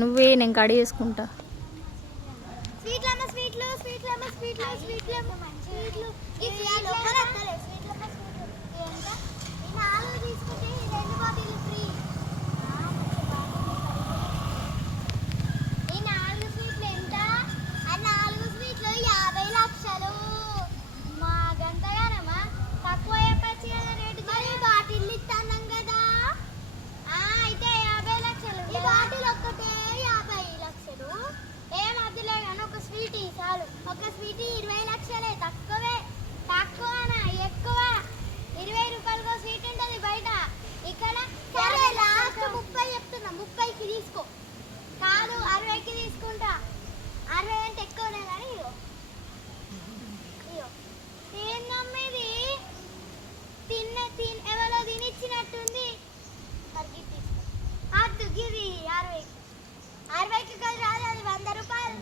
నువ్వే నేను కడి చేసుకుంటా. ఒక స్వీటీ 20 లక్షలే. తక్కువే తక్కువనా ఎక్కువ? 20 రూపాయలకో స్వీట్ ఉంటుంది బయట. ఇక్కడ సరే లాస్ట్ 30 చెప్తున్నా. 30కి తీసుకో. కాదు 60కి తీసుకుంటా. 60 అంటే ఎక్కువనే కానీ ఇగో ఇగో ఏందమ్మేది ఎవరో తినిచ్చినట్టుంది. అది తీసుకో. అద్దు గిది 60కి కాదు రాదు, అది 100 రూపాయలు.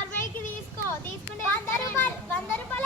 60కి తీసుకో. తీసుకుంటే 100 రూపాయలు. 100 రూపాయలు